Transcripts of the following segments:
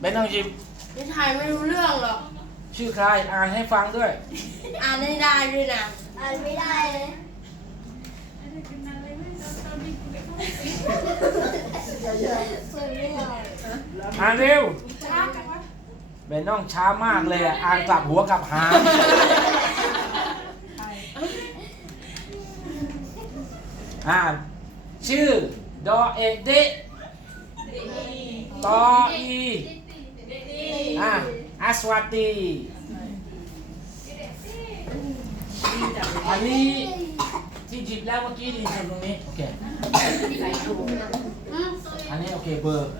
เบนต้องชิมนิทานไม่รู้เรื่องหรอก ชื่อใครอ่านให้ฟังด้วยอ่านไม่ได้ด้วยนะ อ่านไม่ได้เลยสวยไม่ออกอ่านเร็วเบนต้องช้ามากเลยอะอ่านกลับหัวกลับหางอ่านชื่อดอเอเด ตออีอะอัสวาตีอันนี้ที่หยิบแล้วเมื่อกี้ดีสุดตรงนี้ โอเค อันนี้โอเคเบอร์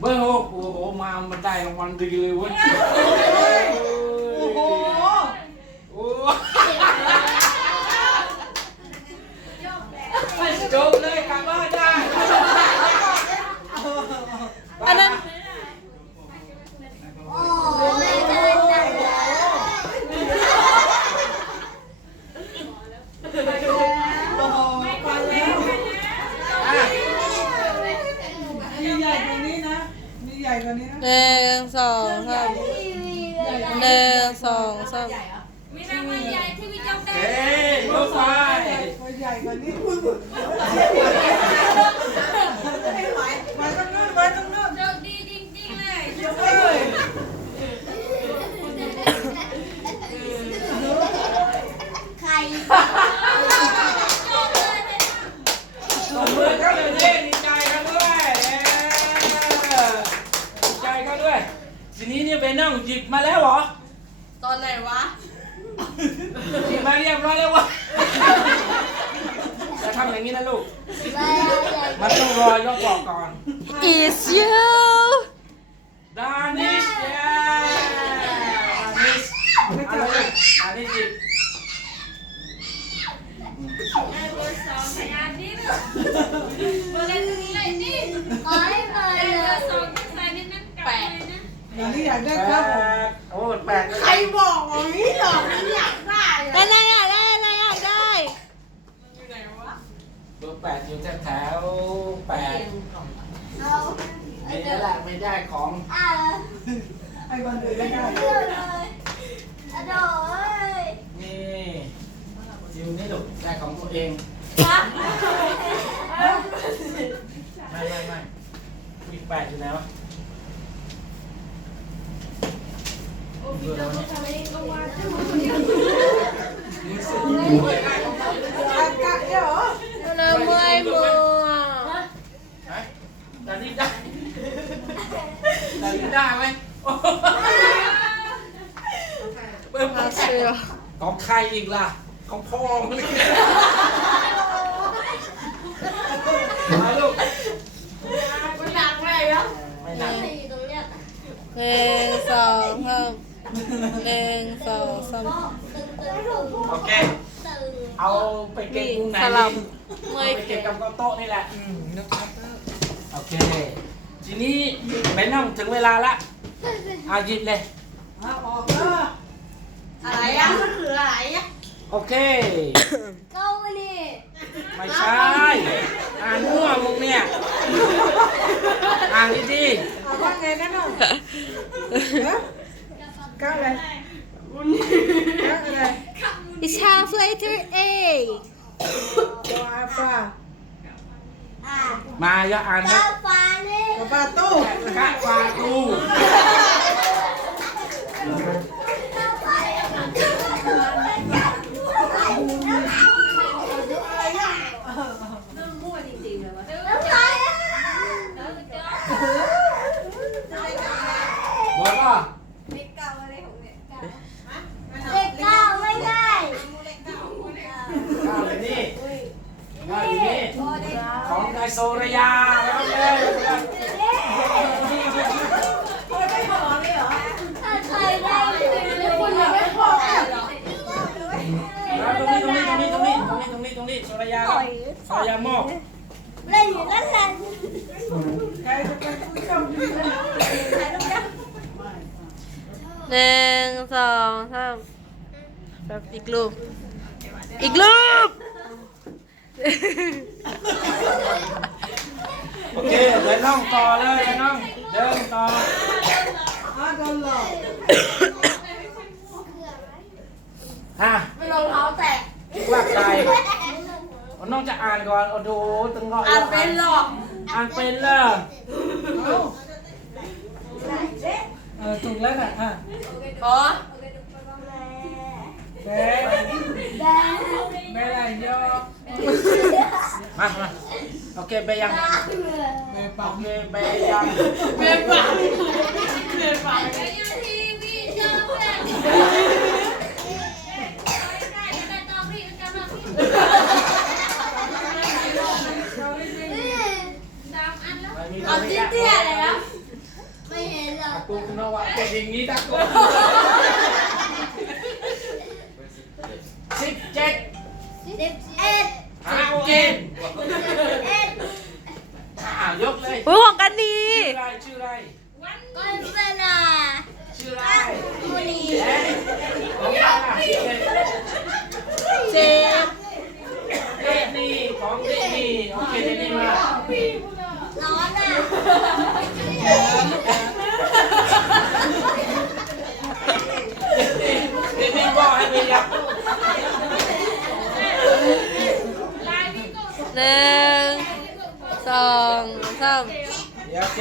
เบอร์หกโอ้โหมามันได้รางวัลดีเลยเว้ย โอ้โห โอ้ จบเลยกลับบ้านได้อันนั้นโอ้ไม่เจอจังเลยอะมีใหญ่กว่านี้นะมีใหญ่กว่านี้นะหนึ่งสองสามทีวีเลยหนึ่งสองสามเอ๊ะยกไป ตัวใหญ่กว่านี้ไม่ไหว้ตรงนู้นไว้ตรงนู้นยกไปเลยใครตบมือเขาเลยดิดีใจเขาด้วยเอ๊ะดีใจเขาด้วยทีนี้เนี่ยไปนั่งหยิบมาแล้วเหรอ ตอนไหนวะ หยิบมาเรียบร้อยแล้ววะ ทำอย่างนี้นะลูก มันต้องรอยกบอกก่อน is you ดานิชเย้ดานิชอะไรลูกดานิชหยิบขอให้เปิดเลยแปดอย่างนี้อยากได้แปครับผมดโอ้แปดใครบอกอย่างนี้หรอกไม่อยากได้อะ อะไรอะได้อะไรอะได้ อยู่ไหนวะ เบอร์ แปดอยู่แถวๆแปดเอานี่นั่นแหละไม่ได้ของอ่าให้คนอื่นได้ได้เลือกเลยอะโดเอ้ยนี่อยู่นี่ลูกได้ของตัวเองฮะไม่ไม่ไม่อีกแปดอยู่ไหนวะเบอร์อะไรวะอากาศเนี่ยเหรอเราเมื่อย มืออะฮะดานิชได้ดานิชได้ไหมโอ้โหเบอร์แปมาเชียวของใครอีกล่ะ ของพ่อมึงมาลูกไม่อยากได้แล้วไม่หนักอยู่ตรงเนี้ยหนึ่งสองสามหนึ่งสองสามก็ตึงตึงตึงโอเค เอาไปเก็บตรงไหนสลับ ดี เมื่เอาอยไปแขเก็บนกับโต๊ะนี่แหละโอเค ทีนี้ไปนั่งถึงเวลาละเอาหยิบเลยเอาออกเอออะไรอะมันคืออะไรอะโอเคเข้ามานี่ไม่ใช่ อ่านมั่วมึงเนี่ย อ่านดีเอาว่าไงนั่นน่ะฮะก้าวอะไรก้าวอะไร It's half later A ตัวอาปาอ่าๆมาอย่าอ่านนะเจ้าฟ้านี่กับปาตู้กะฟาตูแล้วใครอะบอกว่า เด็กเก้าไม่ได้ ข้าวอยู่นี่ข้าวอยู่นี่ ของนายโซระยาแล้วเลยถ้าใครได้คือคุณยังไม่เหรอตรงนี้ตรงนี้ตรงนี้ตรงนี้ตรงนี้ตรงนี้ตรงนี้โซระยาครับโซระยามอบเล่นอยู่นั่นแหละใครจะเป็นผู้โชคดีหนึ่งสองสามแบบอีกรูป อีกรูป โอเคเดินน่องต่อเลยเดินน่องเดินต่ออะโดนหลอกฮะไม่รองเท้าแตะว่าใครเอาน้องจะอ่านก่อนโอ้โหตึงก็อ่านเป็นหรอกอ่านเป็นเลยเออถูกแล้วน่ะอะขอแบ๊ะแบ๊ะอะไรย่อ มามาโอเคไปยังแบ๊ะโอปั๊มเคไปยังเมียปากเมียปากไม่มีเอาเตี้ยๆเลยนะไม่เห็นหรออากกูนวัดเป็นอย่างนี้ตะกูสิบเจ็ดสิบเอ็ดหากินเอ็ด อ่ายกเลย อุ้ยของกันดี ชื่ออะไรชื่ออะไร ก้อนเวลา ชื่ออะไร มูนี เอ๊ะของใครอะชื่ออะไร เจ็บ เดนี่ของเดนี่โอเคเดนี่มา ร้อนอะ เดนี่บอกให้ไปยับ หนึ่งสองสามโอเค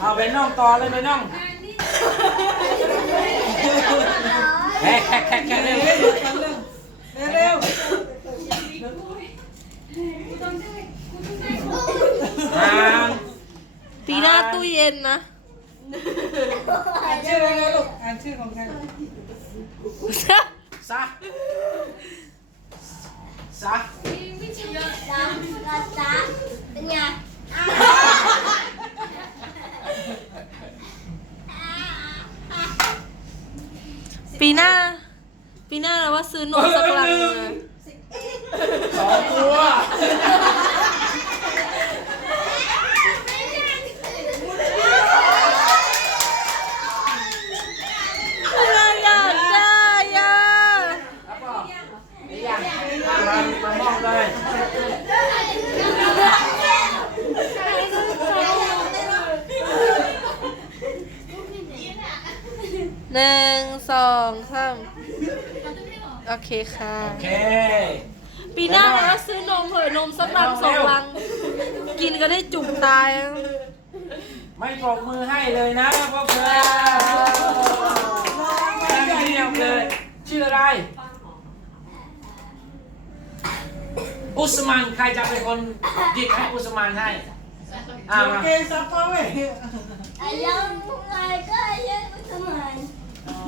เอาไปน่องต่อเลยไปน่องแค่แค่แค่แค่เร็วเร็วเร็วห่างปีหน้าตู้เย็นนะ อ่านชื่ออะไรนะลูก อ่านชื่อของใคร ซะซะจ้าจ้าจ้าเป็นไงปีหน้า ปีหน้าเราว่าซื้อนมสักลังหนึ่งอะสองตัว อะไรอยากได้อะ แล้วก็นี่ยังมามามองเลย หนึ่งส องสามโอเคค่ะ โอเค ปีหน้าเราว่าซื้อนมเถอะนมสักลังสองลัง กินก็ได้จุกตายอะไม่ปรบมือให้เลยนะพวกเธอนั่งเรียบเลย ชื่ออะไร อุสมานใครจะเป็นคนหยิบให้อุสมานให้อ่ามาเกซับเปอร์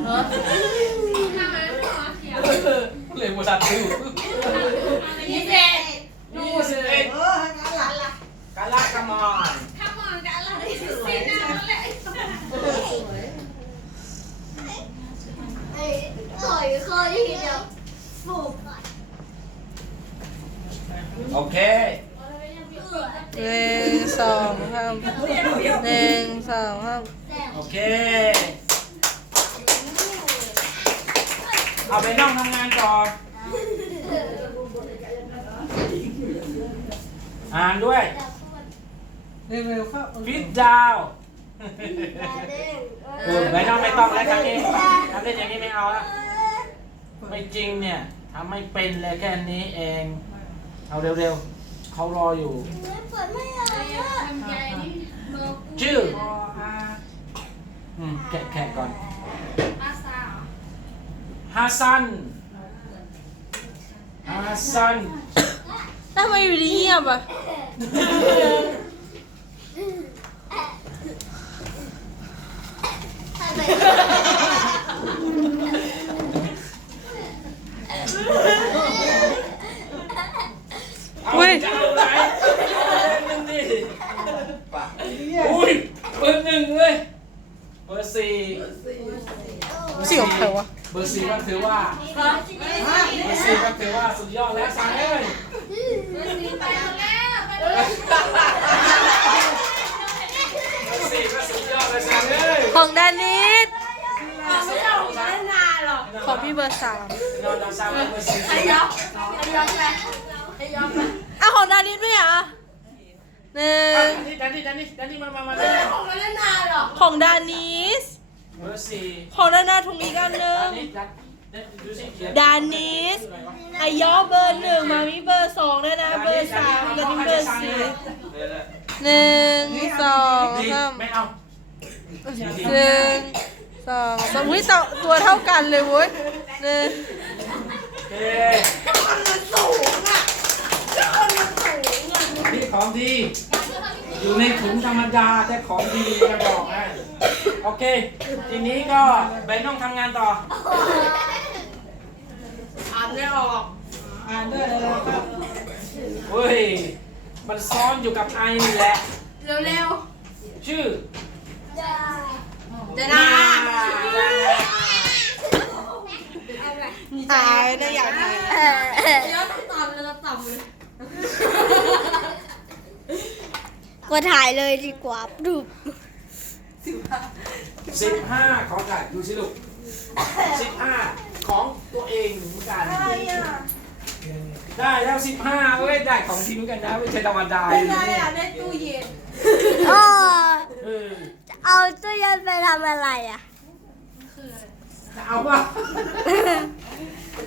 เว้ยอายุไงก็อายุสมัยเลยวัวตัดติวยี่สิบยูสิเอ็ดเอองั้นหล่ะกาลากามอนเอ้ยต่อยคอที่เดียวฟูกโอเคหนึ่งสองสามหนึ่งสองสามโอเค เอาไปน้องทำงานต่อ อ่านด้วยเร็วเร็วเข้าฟิตดาวเออไปน้องไม่ต้องแล้วครั้งนี้ทำเล่นอย่างนี้ไม่เอาแล้วไม่จริงเนี่ยทำไม่เป็นเลยแค่นี้เอง เอาเร็วๆเขารออยู่เปิดไม่เอาอะชื่อพออาอืมแกะแกะก่อน ฮาซันฮาซันทำไมอยู่ดีเงียบอะเอาจะเอาไหนหนึ่งดิอุ้ยเบอร์หนึ่งเลยเบอร์สี่ เสียงใครวะเบอร์สี่ก็ถือว่าเบอร์สี่ก็ถือว่าสุดยอดแล้วสั่งเลยเบอร์สี่ก็สุดยอดเลยสั่งเลยของแดนนิสของพี่เบอร์สามนอนนอนซ้ำเบอร์สี่ไอ้ยอมไอ้ยอมไปไอ้ยอมไปอะของดานิสด้วยเหรอะหนึ่งดันนี่ดันนี่ดันนี่ดันนี่มามามาไม่ได้ของไม่ได้นานหรอกของดานิสเบอร์สี่ของนานาถุงอีกอันหนึ่ดังนนี่ดันดูสิเขียนดานิสไอยอเบอร์หนึ่งมามีเบอร์สองด้วยนะ เบอร์สามดานิสเบอร์สี่หนึ่งสองดีสามไม่เอาหนึ่งสองสามอุ้ยตัวตัวเท่ากันเลยเว้ยหนึ่งเฮ้นี่ของดี อยู่ในถุงธรรมดาแต่ของดีจะบอกนะโอเค ทีนี้ก็แบนต้องทำงานต่อ อ่านไม่ออก อ่านด้วยอะไรครับเฮ้ย มันซ้อนอยู่กับไอนี่แหละ เร็วชื่อๆเดี๋ยวนานะตายนะอยากถ่ายไอ้ยอมต้องต่ำเลยต้องต่ำเลย ก็ถ่ายเลยดีกว่าดูสิบห้าของใครดูสิลูกสิบห้าของตัวเองเหมือนกัน ได้แล้วสิบห้าเว้ยได้ของจริงเหมือนกันนะไม่ใช่ธรรมดาเป็นเลไรยอะได้ตู้เย็นโอ้เออเอาตู้เย็นไปทำอะไรอะ จะเอาว่า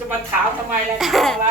จะมาถามทำไมล่ะเอาอะไร